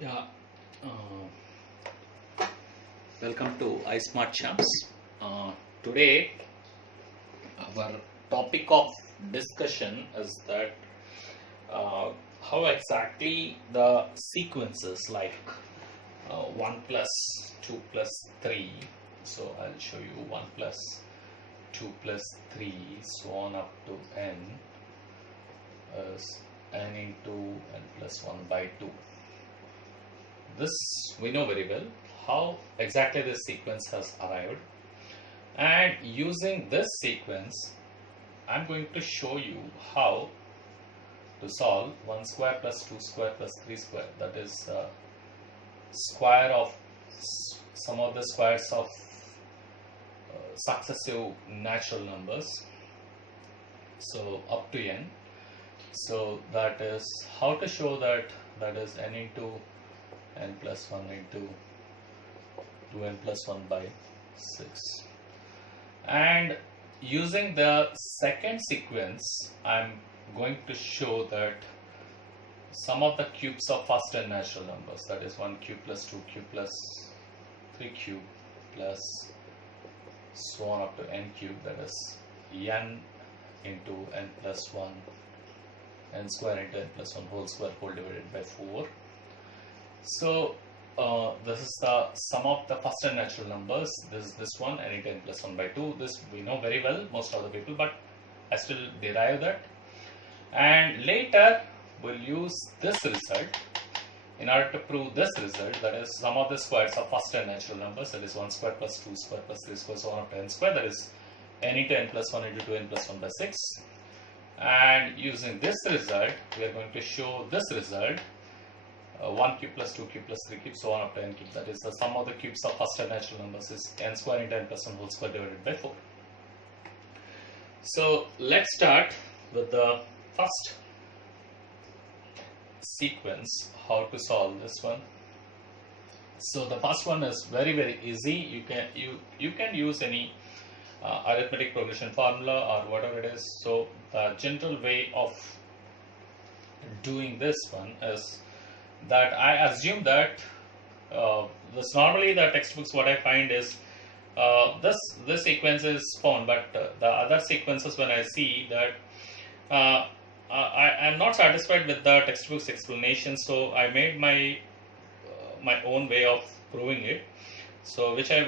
Yeah, welcome to iSmart Champs. Today, our topic of discussion is that how exactly the sequences like 1 plus 2 plus 3. So, I'll show you 1 plus 2 plus 3, so on up to n is n into n plus 1 by 2. This we know very well how exactly this sequence has arrived, and using this sequence I'm going to show you how to solve 1 square plus 2 square plus 3 square, that is square of some of the squares of successive natural numbers, so up to n. So that is how to show that is n into n plus 1 into 2n plus 1 by 6. And using the second sequence, I'm going to show that some of the cubes of first n natural numbers, that is 1 cube plus 2 cube plus 3 cube plus so on up to n cube, that is n into n plus 1, n square into n plus 1 whole square whole divided by 4. So this is the sum of the first n natural numbers. This is this one, n into n plus 1 by 2. This we know very well, most of the people, but I still derive that. And later we'll use this result in order to prove this result, that is sum of the squares of first n natural numbers, that is 1 square plus 2 square plus 3 square so on up to n square, that is n into n plus 1 into 2n plus 1 by 6. And using this result, we are going to show this result. 1 cube plus 2 cube plus 3 cube so on up to n cube, that is the sum of the cubes of first n natural numbers is n square into n plus 1 whole square divided by 4. So let's start with the first sequence, how to solve this one. So the first one is very easy. You can use any arithmetic progression formula or whatever it is. So the general way of doing this one is that I assume that this normally the textbooks, what I find is this sequence is found, but the other sequences, when I see that I am not satisfied with the textbook's explanation, so I made my my own way of proving it. So which I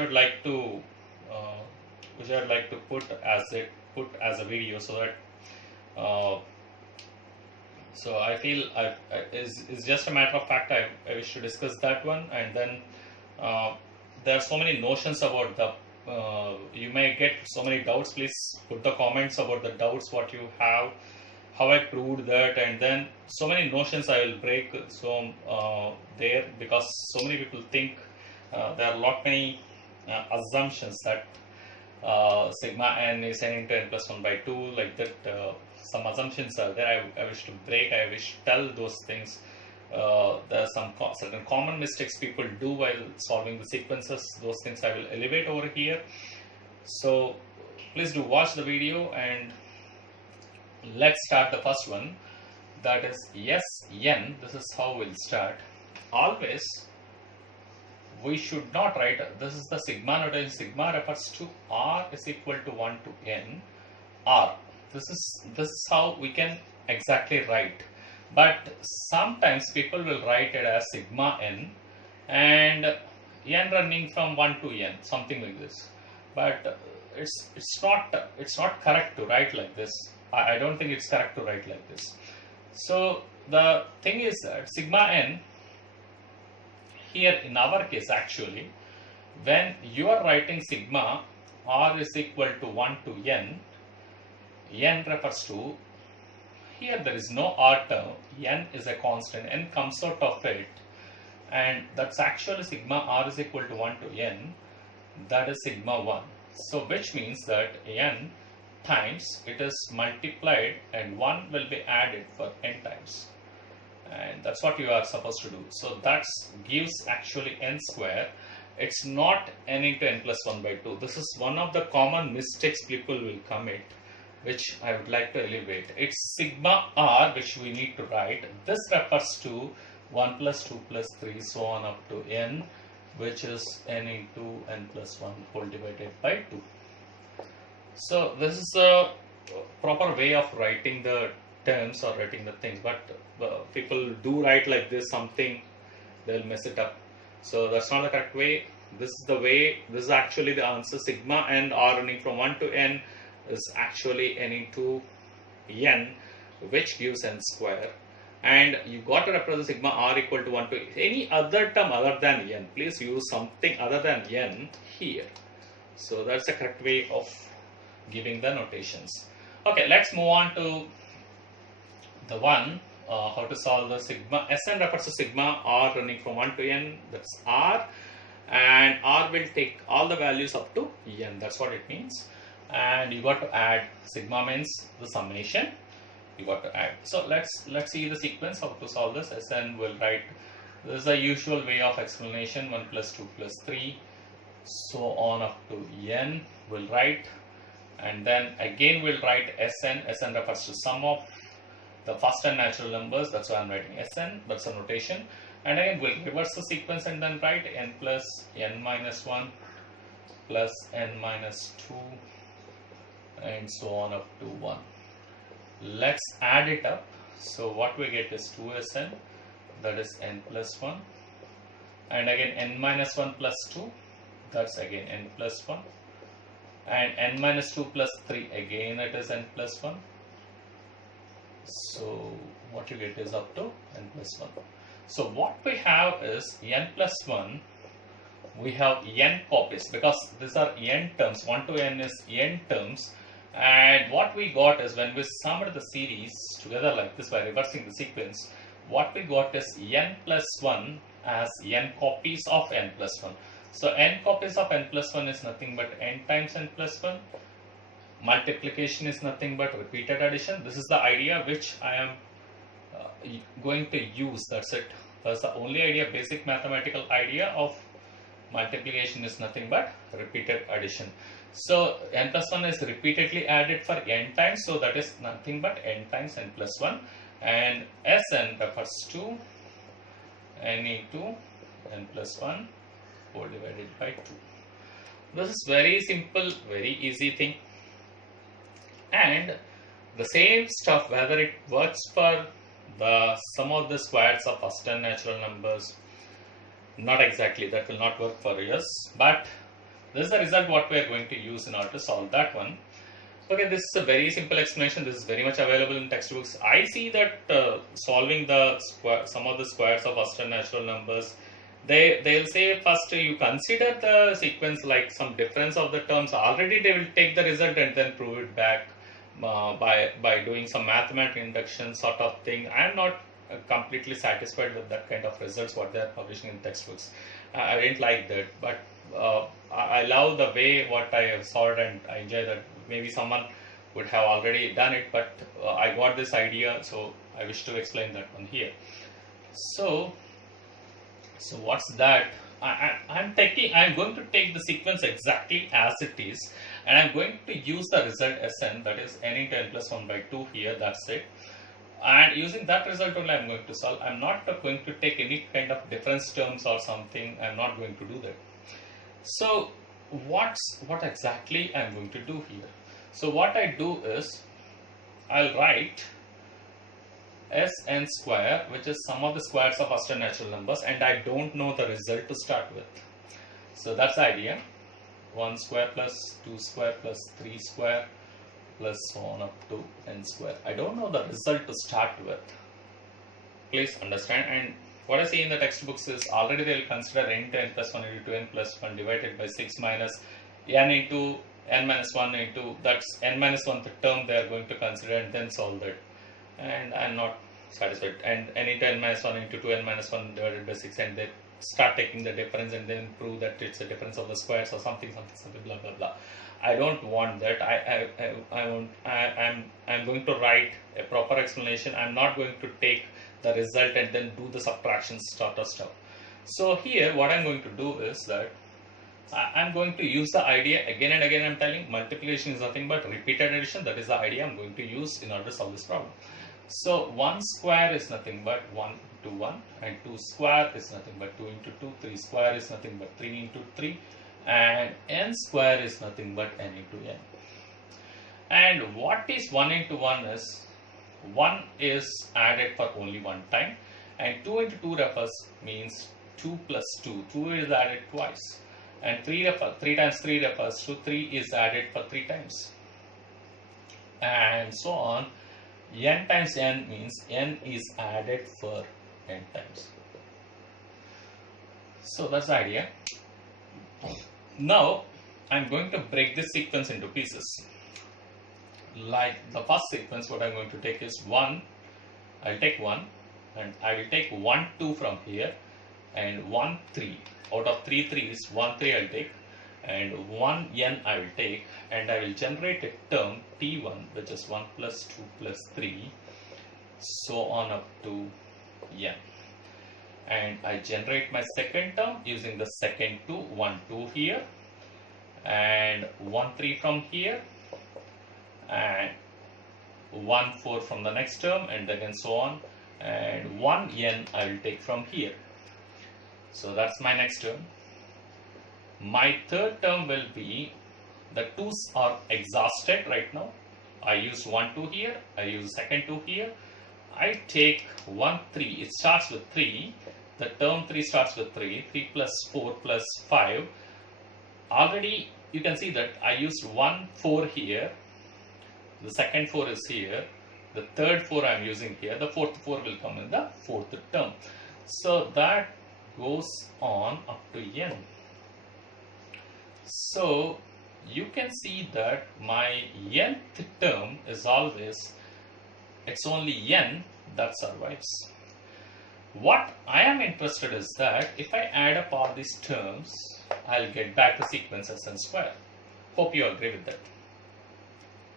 would like to put as a video, so that so I feel it's just a matter of fact I wish to discuss that one. And then there are so many notions about the you may get so many doubts. Please put the comments about the doubts what you have, how I proved that, and then so many notions I will break. So there, because so many people think there are a lot many assumptions that sigma n is n into n plus 1 by 2, like that. Some assumptions are there. I wish to break. I wish to tell those things. There are some certain common mistakes people do while solving the sequences. Those things I will elevate over here. So please do watch the video, and let's start the first one. That is Sn. This is how we'll start. Always we should not write, this is the sigma notation. Sigma refers to r is equal to 1 to n r. This is how we can exactly write. But sometimes people will write it as sigma n and n running from 1 to n, something like this. But it's not correct to write like this. I don't think it's correct to write like this. So the thing is that sigma n here in our case, actually, when you are writing sigma r is equal to 1 to n, n refers to, here there is no r term, n is a constant, n comes out of it, and that's actually sigma r is equal to 1 to n, that is sigma 1. So which means that n times it is multiplied and 1 will be added for n times, and that's what you are supposed to do. So that gives actually n square. It's not n into n plus 1 by 2. This is one of the common mistakes people will commit, which I would like to elevate. It's sigma r which we need to write. This refers to 1 plus 2 plus 3 so on up to n, which is n into n plus 1 whole divided by 2. So this is a proper way of writing the terms or writing the things, but people do write like this something, they'll mess it up. So that's not the correct way. This is the way, this is actually the answer. Sigma n r running from 1 to n is actually n into n, which gives n square. And you got to represent sigma r equal to 1 to any other term other than n. Please use something other than n here. So that's the correct way of giving the notations. Okay, let's move on to the one how to solve the sigma. Sn refers to sigma r running from 1 to n, that's r, and r will take all the values up to n, that's what it means. And you got to add, sigma means the summation, you got to add. So let's see the sequence how to solve this. Sn will write, this is the usual way of explanation, 1 plus 2 plus 3 so on up to n will write, and then again we'll write Sn. Sn refers to sum of the first and natural numbers, that's why I'm writing Sn, that's a notation. And again we'll reverse the sequence and then write n plus n minus 1 plus n minus 2 and so on up to 1. Let's add it up. So what we get is 2Sn, that is n plus 1, and again n minus 1 plus 2, that's again n plus 1, and n minus 2 plus 3, again it is n plus 1. So what you get is up to n plus 1. So what we have is n plus 1, we have n copies because these are n terms, 1 to n is n terms, and what we got is when we summed the series together like this by reversing the sequence, what we got is n plus 1 as n copies of n plus 1. So n copies of n plus 1 is nothing but n times n plus 1. Multiplication is nothing but repeated addition. This is the idea which I am going to use, that's it. That's the only idea, basic mathematical idea of multiplication is nothing but repeated addition. So n plus 1 is repeatedly added for n times, so that is nothing but n times n plus 1, and Sn refers to n into n plus 1 whole divided by 2. This is very simple, very easy thing. And the same stuff, whether it works for the sum of the squares of first and natural numbers, not exactly, that will not work for us, but this is the result what we are going to use in order to solve that one. Okay, this is a very simple explanation. This is very much available in textbooks. I see that solving the sum of the squares of first and natural numbers, they'll say first you consider the sequence like some difference of the terms. Already they will take the result and then prove it back by doing some mathematical induction sort of thing. I am not completely satisfied with that kind of results what they are publishing in textbooks. I didn't like that, but I love the way what I have solved, and I enjoy that. Maybe someone would have already done it, but I got this idea, so I wish to explain that one here. So what's that? I'm going to take the sequence exactly as it is, and I'm going to use the result Sn, that is n into n plus 1 by 2 here, that's it. And using that result only I'm going to solve. I'm not going to take any kind of difference terms or something. I'm not going to do that. So what exactly I'm going to do here? So what I do is I'll write Sn square, which is sum of the squares of first and natural numbers, and I don't know the result to start with. So that's the idea. 1 square plus 2 square plus 3 square plus so on up to n square. I don't know the result to start with. Please understand. And what I see in the textbooks is already they will consider n into n plus 1 into n plus 1 divided by 6 minus n into n minus 1 into, that's n minus 1th term they are going to consider and then solve that. And I am not satisfied. And n into n minus 1 into 2n minus 1 divided by 6, and they start taking the difference and then prove that it's a difference of the squares or something blah blah blah. I don't want that. I'm going to write a proper explanation. I'm not going to take the result and then do the subtraction sort of stuff. So here what I'm going to do is that I'm going to use the idea again and again. I'm telling multiplication is nothing but repeated addition. That is the idea I'm going to use in order to solve this problem. So 1 square is nothing but 1 into 1, and 2 square is nothing but 2 into 2, 3 square is nothing but 3 into 3, and n square is nothing but n into n. And what is 1 into 1 is 1 is added for only one time, and 2 into 2 refers means 2 plus 2. 2 is added twice, and 3 times 3 refers to 3 is added for 3 times, and so on. N times n means n is added for n times. So that's the idea. Now I'm going to break this sequence into pieces. Like the first sequence, what I'm going to take is 1. I'll take 1, and I will take 1 2 from here, and 1 3. Out of 3 3s, 1 3 I'll take, and 1 n I will take, and I will generate a term t1, which is 1 plus 2 plus 3, so on up to n. And I generate my second term using the second 2, 1 2 here, and 1 3 from here, and 1 4 from the next term, and again so on, and 1 n I will take from here. So that's my next term. My third term will be, the 2's are exhausted right now. I used 1 2 here, I use second 2 here. I take 1 3, it starts with 3. The term 3 starts with 3, 3 plus 4 plus 5. Already you can see that I used 1 4 here. The second 4 is here. The third 4 I am using here. The fourth 4 will come in the fourth term. So that goes on up to n. So you can see that my nth term is always, it's only n that survives. What I am interested is that if I add up all these terms, I'll get back the sequence as n square. Hope you agree with that.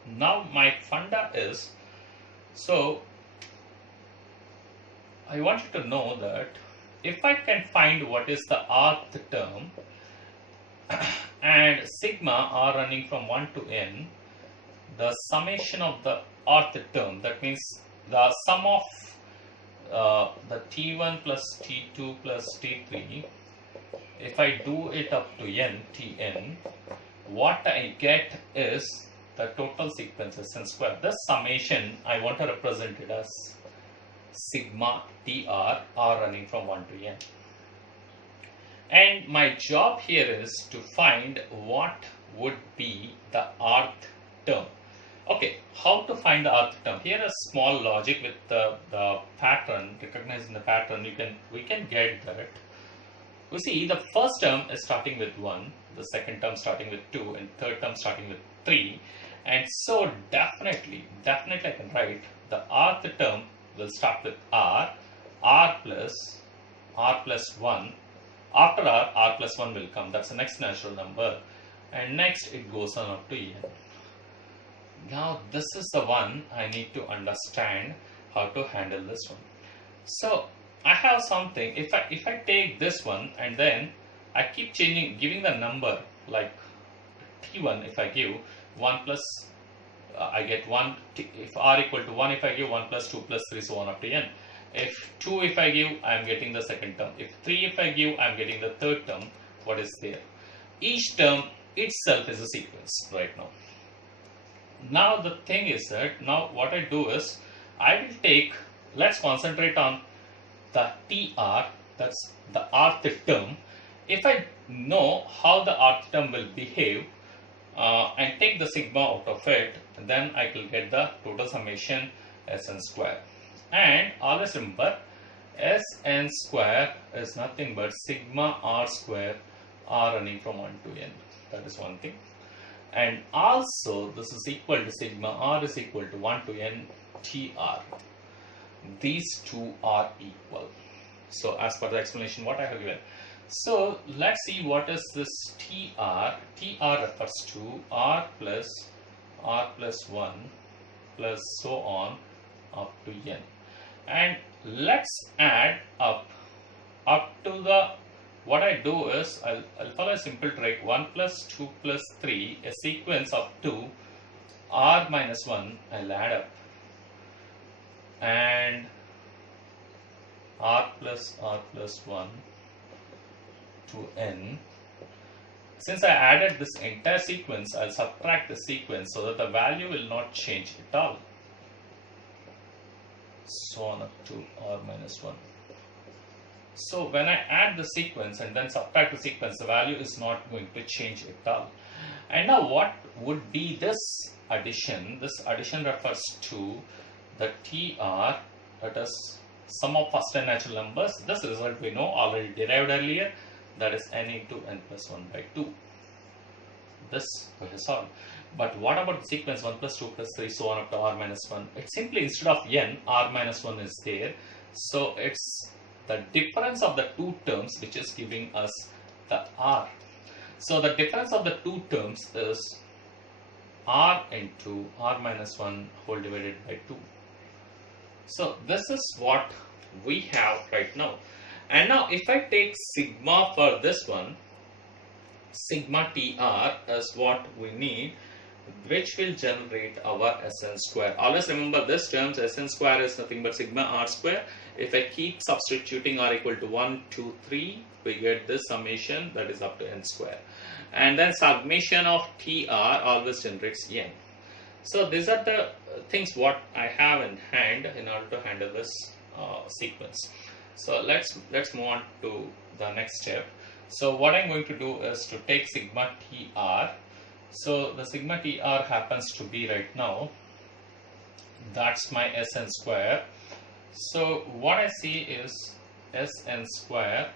Now my funda is, so I want you to know that if I can find what is the rth term and sigma r running from 1 to n, the summation of the rth term, that means the sum of the t1 plus t2 plus t3, if I do it up to n, tn, what I get is the total sequence is n square. This summation I want to represent it as sigma tr, r running from 1 to n. And my job here is to find what would be the rth term. Okay, how to find the rth term? Here is small logic with the pattern, recognizing the pattern, we can get that. You see, the first term is starting with 1, the second term starting with 2, and third term starting with 3. And so definitely I can write the rth term will start with r plus 1. After r plus 1 will come. That's the next natural number. And next it goes on up to n. Now this is the one I need to understand how to handle this one. So I have something, if I take this one and then I keep changing, giving the number like t1, if I give 1 plus, I get 1, if r equal to 1, if I give 1 plus 2 plus 3, so on up to n. If 2 if I give, I am getting the second term. If 3 if I give, I am getting the third term. What is there? Each term itself is a sequence right now. Now the thing is that, now what I do is, I will take, let's concentrate on the tr, that's the rth term. If I know how the rth term will behave and take the sigma out of it, then I will get the total summation Sn square. And always remember, Sn square is nothing but sigma r square, r running from 1 to n. That is one thing. And also this is equal to sigma r is equal to 1 to n tr. These two are equal. So as per the explanation what I have given. So let's see what is this tr. Tr refers to r plus 1 plus so on up to n. And let's add up to the, what I do is I'll follow a simple trick. 1 plus 2 plus 3, a sequence of 2, r minus 1, I'll add up, and r plus 1 to n. Since I added this entire sequence, I'll subtract the sequence so that the value will not change at all. So on up to r minus 1. So when I add the sequence and then subtract the sequence, the value is not going to change at all. And now what would be this addition? This addition refers to the TR, that is sum of first n natural numbers. This result we know already derived earlier, that is n into n plus 1 by 2. This we have solved. But what about the sequence 1 plus 2 plus 3 so on up to r minus 1? It's simply instead of n, r minus 1 is there. So it's the difference of the two terms which is giving us the r. So the difference of the two terms is r into r minus 1 whole divided by 2. So this is what we have right now. And now if I take sigma for this one, sigma TR is what we need, which will generate our Sn square. Always remember this term, Sn square is nothing but sigma r square. If I keep substituting r equal to 1, 2, 3, we get this summation that is up to n square. And then summation of TR always generates n. So these are the things what I have in hand in order to handle this sequence. So let's move on to the next step. So what I'm going to do is to take sigma TR. So the sigma TR happens to be right now, that's my Sn square. So what I see is Sn square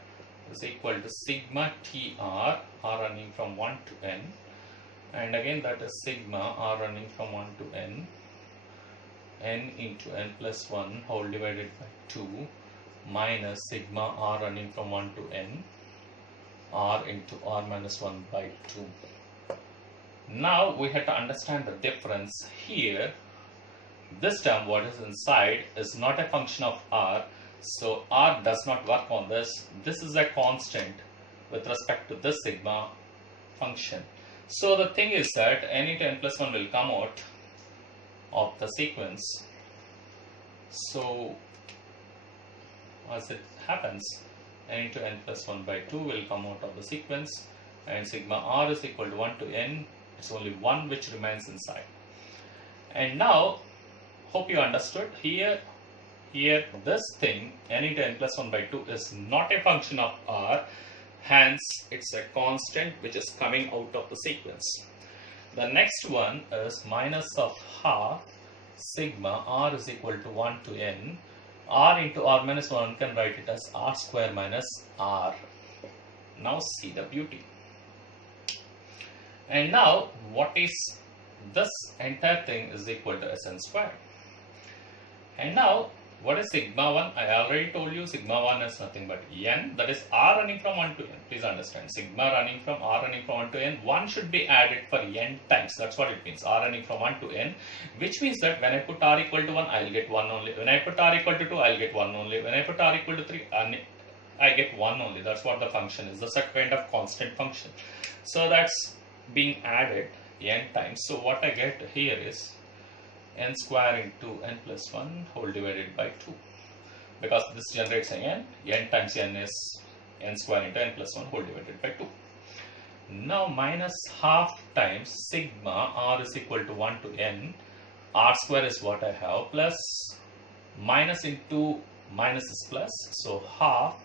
is equal to sigma TR, r running from 1 to n, and again that is sigma r running from 1 to n, n into n plus 1 whole divided by 2 minus sigma r running from 1 to n, r into r minus 1 by 2. Now we have to understand the difference here. This term what is inside is not a function of r, so r does not work on this. This is a constant with respect to this sigma function. So the thing is that n into n plus 1 will come out of the sequence. So as it happens, n into n plus 1 by 2 will come out of the sequence, and sigma r is equal to 1 to n. It's only 1 which remains inside. And now, hope you understood, here this thing, n into n plus 1 by 2 is not a function of r, hence it's a constant which is coming out of the sequence. The next one is minus of half sigma r is equal to 1 to n, r into r minus 1 can write it as r square minus r. Now see the beauty. And now what is this entire thing is equal to Sn square. And now what is sigma 1? I already told you sigma 1 is nothing but n, that is r running from 1 to n. Please understand, sigma running from r running from 1 to n, 1 should be added for n times. That's what it means, r running from 1 to n, which means that when I put r equal to 1, I'll get 1 only. When I put r equal to 2, I'll get 1 only. When I put r equal to 3, I get 1 only. That's what the function is. That's a kind of constant function. So that's being added n times. So what I get here is n square into n plus 1 whole divided by 2, because this generates n times n is n square into n plus 1 whole divided by 2. Now minus half times sigma r is equal to 1 to n, r square is what I have, plus minus into minus is plus, so half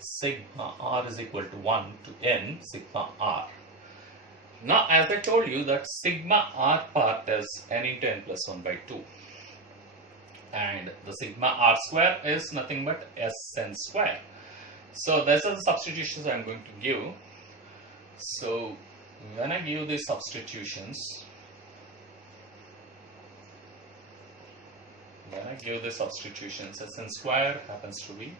sigma r is equal to 1 to n sigma r. Now as I told you that sigma r part is n into n plus 1 by 2, and the sigma r square is nothing but Sn square. So these are the substitutions I am going to give. So when I give these substitutions, Sn square happens to be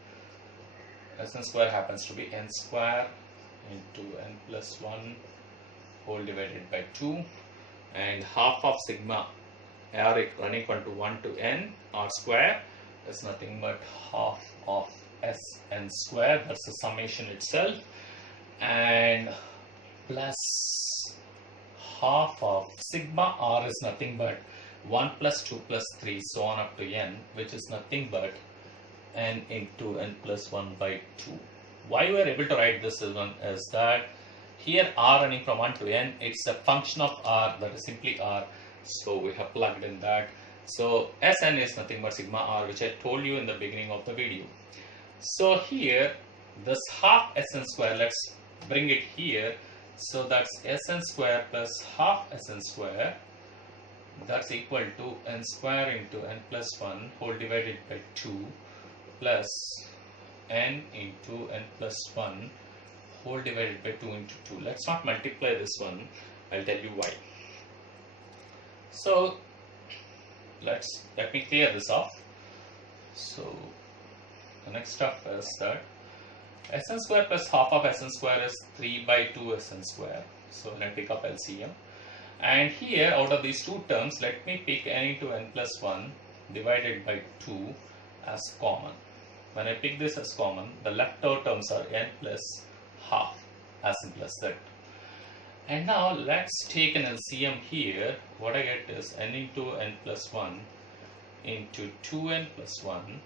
n square into n plus 1 whole divided by 2, and half of sigma r running equal to 1 to n r square is nothing but half of Sn square, that's the summation itself, and plus half of sigma r is nothing but 1 plus 2 plus 3 so on up to n, which is nothing but n into n plus 1 by 2. Why we are able to write this is that here r running from 1 to n, it's a function of r, that is simply r. So we have plugged in that. So Sn is nothing but sigma r, which I told you in the beginning of the video. So here this half Sn square, let's bring it here. So that's Sn square plus half Sn square, that's equal to n square into n plus 1 whole divided by 2 plus n into n plus 1 whole divided by 2 into 2. Let's not multiply this one, I'll tell you why. So let me clear this off. So the next stuff is that Sn square plus half of Sn square is 3 by 2 Sn square. So let me pick up LCM. And here out of these two terms, let me pick n into n plus 1 divided by 2 as common. When I pick this as common, the left out terms are n plus half, as simple as that. And now let's take an LCM here. What I get is n into n plus 1 into 2n plus 1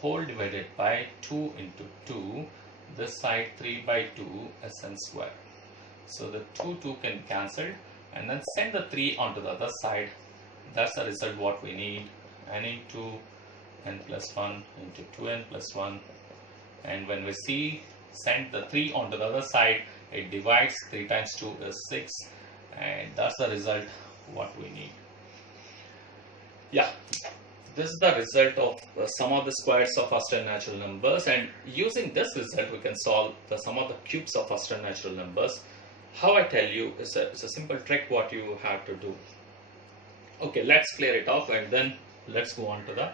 whole divided by 2 into 2, this side 3 by 2 Sn square. So the 2 can cancel, and then send the 3 onto the other side. That's the result what we need, n into n plus 1 into 2n plus 1. And when we see send the 3 onto the other side, it divides. 3 times 2 is 6, and that's the result what we need. Yeah, this is the result of the sum of the squares of first and natural numbers, and using this result we can solve the sum of the cubes of first and natural numbers. How I tell you is a simple trick what you have to do. Okay, let's clear it off and then let's go on to the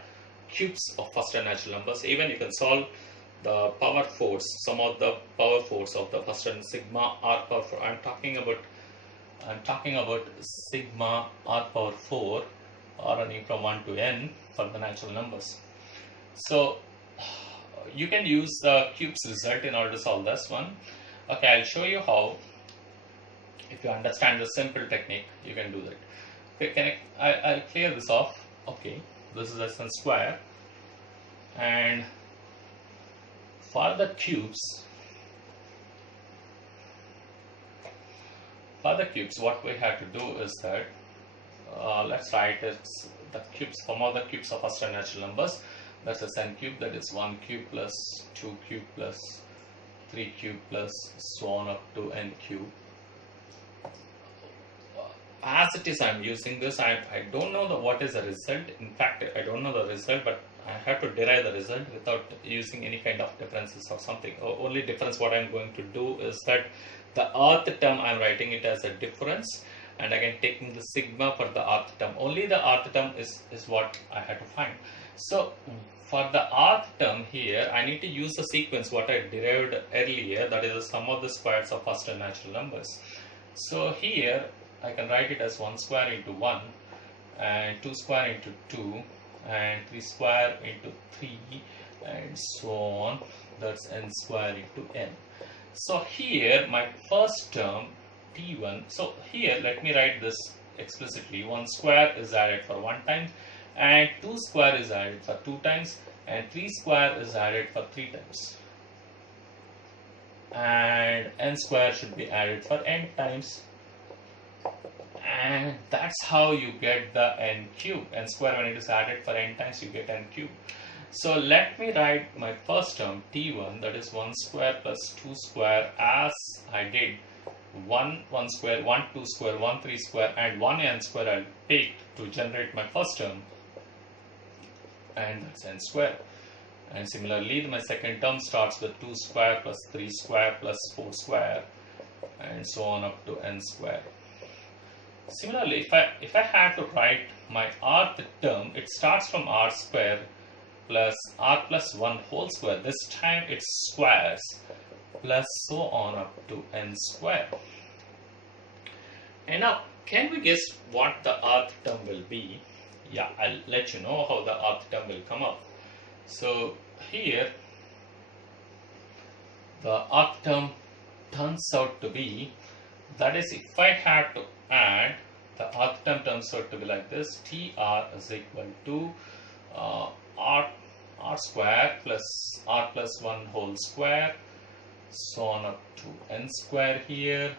cubes of first and natural numbers. Even you can solve the power force, some of the power force of the first and sigma r power 4. I'm talking about sigma r power 4 or running from 1 to n for the natural numbers. So you can use the cubes result in order to solve this one. Okay, I'll show you how. If you understand the simple technique, you can do that. Okay, I'll clear this off. Okay, this is Sn square, and for the cubes, what we have to do is that let's write it the cubes, form of the cubes of first and natural numbers. That's Sn cube, that is 1 cube plus 2 cube plus 3 cube plus so on up to n cube. As it is, I'm using this. I don't know what is the result. In fact, I don't know the result, but I have to derive the result without using any kind of differences or something. Only difference what I'm going to do is that the rth term, I'm writing it as a difference, and again taking the sigma for the rth term. Only the rth term is what I had to find. So for the rth term here, I need to use the sequence what I derived earlier, that is the sum of the squares of first and natural numbers. So here I can write it as 1 square into 1 and 2 square into 2 and 3 square into 3 and so on. That's n square into n. So here my first term t1, so here let me write this explicitly. 1 square is added for 1 time and 2 square is added for 2 times and 3 square is added for 3 times. And n square should be added for n times. And that's how you get the n cube. N square, when it is added for n times, you get n cube. So let me write my first term t1, that is 1 square plus 2 square, as I did 1 square, 1 2 square, 1 3 square and 1 n square I'll take to generate my first term, and that's n square. And similarly my second term starts with 2 square plus 3 square plus 4 square and so on up to n square. Similarly, if I had to write my rth term, it starts from r square plus r plus 1 whole square. This time it's squares plus so on up to n square. And now, can we guess what the rth term will be? Yeah, I'll let you know how the rth term will come up. So here, the rth term turns out to be, that is, if I had to add, the rth term turns out to be like this: tr is equal to r r square plus r plus 1 whole square, so on up to n square here.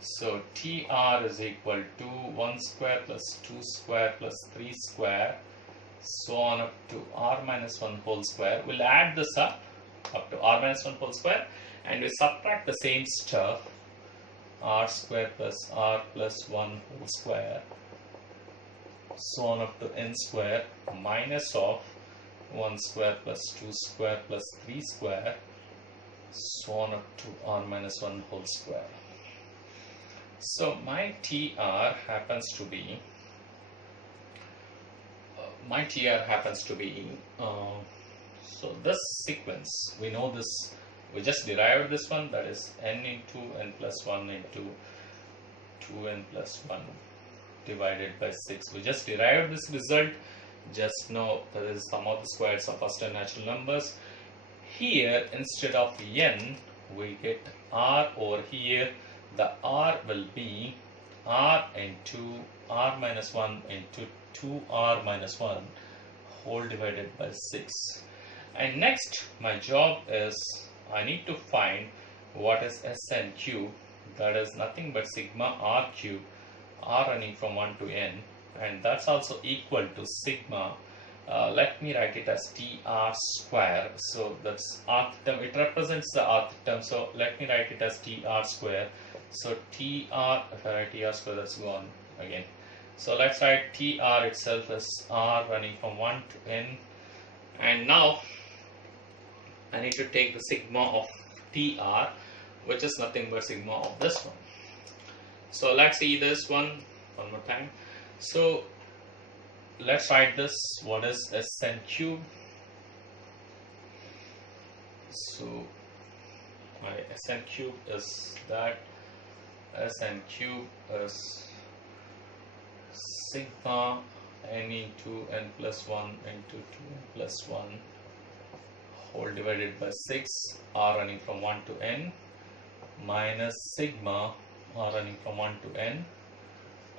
So tr is equal to 1 square plus 2 square plus 3 square, so on up to r minus 1 whole square. We'll add this up to r minus 1 whole square, and we subtract the same stuff, r square plus r plus 1 whole square, so on up to n square, minus of 1 square plus 2 square plus 3 square, so on up to r minus 1 whole square. So my TR happens to be so this sequence, we know this, we just derived this one, that is n into n plus 1 into 2n plus 1 divided by 6. We just derived this result. Just know that is sum of the squares of first and natural numbers. Here instead of n we get r over here. The r will be r into r minus 1 into 2r minus 1 whole divided by 6. And next my job is I need to find what is Sn cube, that is nothing but sigma r cube, r running from 1 to n, and that's also equal to sigma, let me write it as tr square. So that's rth term, it represents the rth term, so let me write it as tr square. So tr, if I write tr square, that's gone again. So let's write tr itself as r running from 1 to n, and now I need to take the sigma of tr, which is nothing but sigma of this one. So let's see this one more time. So let's write this, what is Sn cube. So my Sn cube is that Sn cube is sigma n into n plus 1 into 2n plus 1 whole divided by 6, r running from 1 to n, minus sigma r running from 1 to n,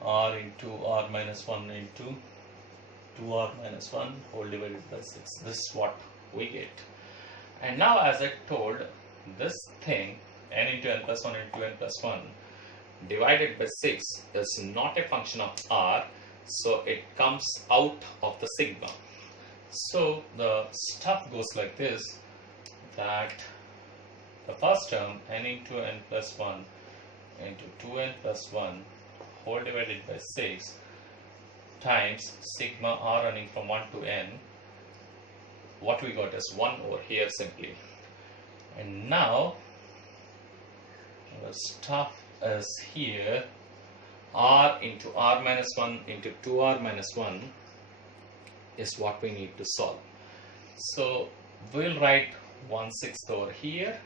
r into r minus 1 into 2r minus 1 whole divided by 6. This is what we get. And now, as I told, this thing n into n plus 1 into n plus 1 divided by 6 is not a function of r, so it comes out of the sigma. So the stuff goes like this, that the first term n into n plus 1 into 2n plus 1 whole divided by 6 times sigma r running from 1 to n, what we got is 1 over here simply. And now the stuff is here, r into r minus 1 into 2r minus 1 is what we need to solve. So we'll write 1/6 over here,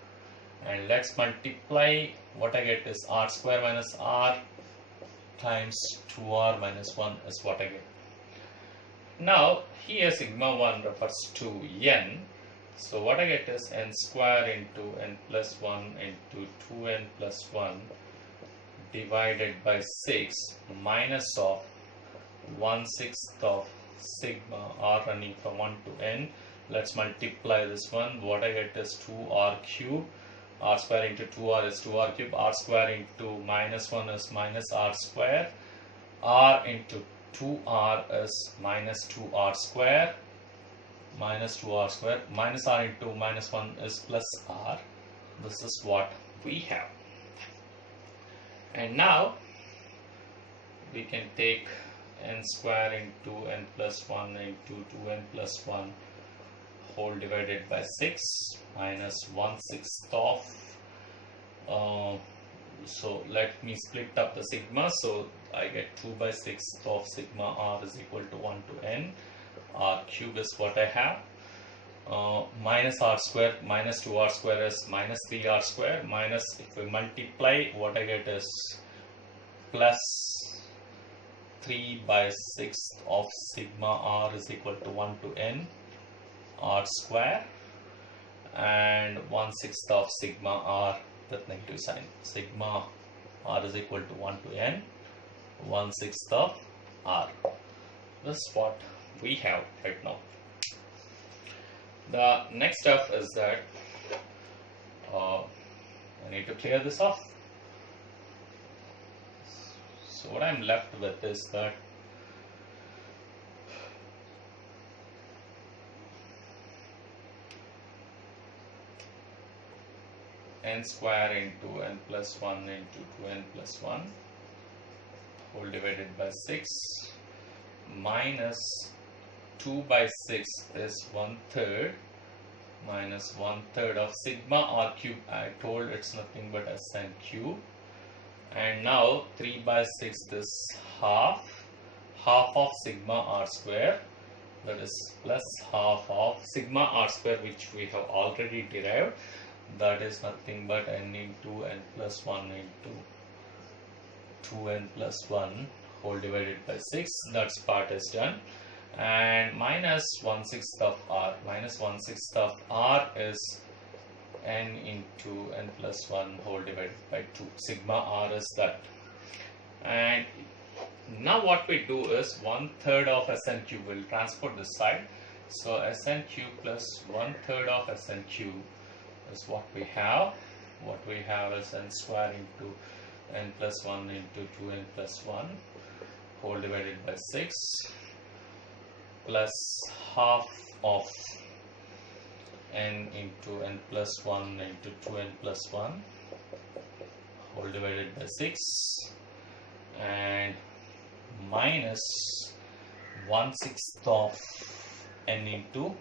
and let's multiply. What I get is r square minus r times 2r minus 1 is what I get. Now here sigma 1 refers to n, so what I get is n square into n plus 1 into 2n plus 1 divided by 6 minus of 1/6 of sigma r running from 1 to n. Let's multiply this one. What I get is 2r cube. R square into 2r is 2r cube. R square into minus 1 is minus r square. R into 2r is minus 2r square. Minus 2r square. Minus r into minus 1 is plus r. This is what we have. And now we can take n square into n plus 1 into 2n plus 1 whole divided by 6 minus 1/6 of, so let me split up the sigma. So I get 2/6 of sigma r is equal to 1 to n. R cube is what I have. Minus r square minus 2r square is minus 3r square, minus, if we multiply, what I get is plus 3/6 of sigma r is equal to 1 to n r square, and 1/6 of sigma r with negative sign. Sigma r is equal to 1 to n, 1/6 of r. This is what we have right now. The next step is that I need to clear this off. So what I'm left with is that n square into n plus 1 into 2n plus 1 whole divided by 6 minus 2 by 6 is 1/3 minus 1/3 of sigma r cube. I told it's nothing but Sn cube. And now 3 by 6 is half of sigma r square, that is plus half of sigma r square, which we have already derived, that is nothing but n into n plus 1 into 2n plus 1 whole divided by 6. That part is done. And minus 1/6 of r. Minus 1/6 of r is n into n plus 1 whole divided by 2. Sigma r is that. And now what we do is 1/3 of Sn cube will transport this side. So Sn cube plus 1/3 of Sn cube is what we have. What we have is n square into n plus 1 into 2n plus 1 whole divided by 6 plus half of n into n plus 1 into 2n plus 1 whole divided by 6 and minus 1/6 of n into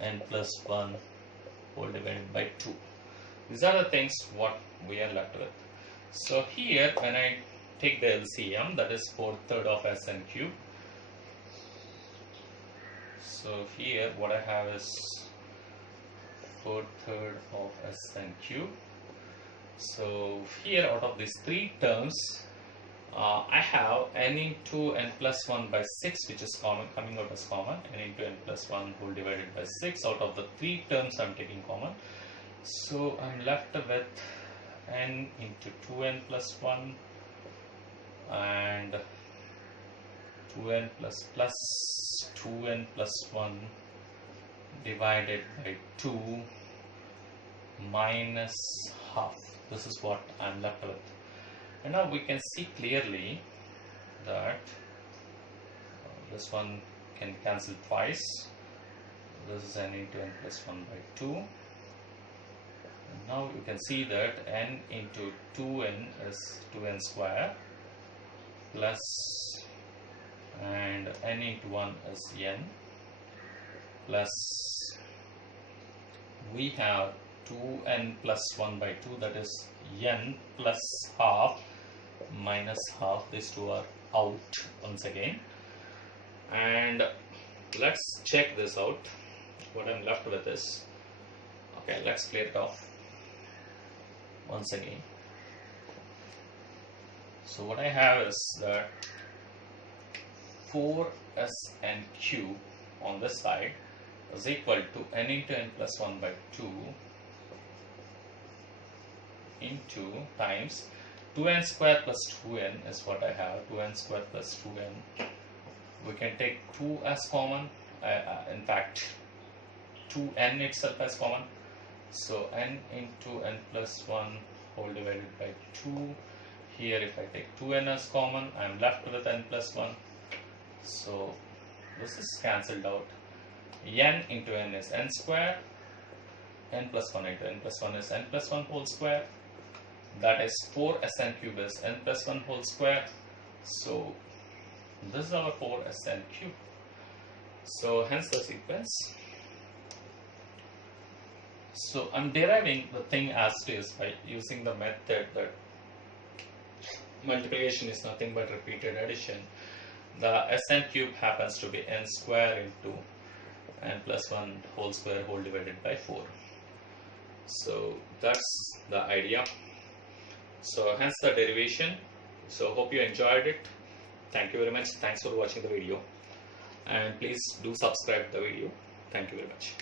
n plus 1 whole divided by 2. These are the things what we are left with. So here when I take the LCM, that is 4/3 of Sn cube. So here what I have is 4/3 of Sn cube. So here out of these three terms, I have n into n plus 1 by 6, which is common, coming out as common. N into n plus 1 whole divided by 6. Out of the three terms I'm taking common. So I'm left with n into 2n plus 1 and 2n plus 2n plus 1 divided by 2 minus half. This is what I'm left with. And now we can see clearly that this one can cancel twice. This is n into n plus 1 by 2. And now you can see that n into 2n is 2n square plus and n into 1 is n plus we have 2n plus 1 by 2, that is n plus half minus half. These two are out once again. And let's check this out. What I'm left with is, okay, let's clear it off once again. So what I have is that 4Sn cube on this side is equal to n into n plus 1 by 2 into times 2n square plus 2n is what I have. 2n square plus 2n. We can take 2 as common. In fact, 2n itself as common. So n into n plus 1 whole divided by 2. Here if I take 2n as common, I am left with n plus 1. So this is cancelled out. N into n is n square. N plus 1 into n plus 1 is n plus 1 whole square. That is 4Sn cube is n plus 1 whole square. So this is our 4Sn cube. So hence the sequence. So I'm deriving the thing as it is by using the method that multiplication is nothing but repeated addition. The Sn cube happens to be n square into n plus 1 whole square whole divided by 4. So that's the idea. So hence the derivation. So hope you enjoyed it. Thank you very much. Thanks for watching the video. And please do subscribe the video. Thank you very much.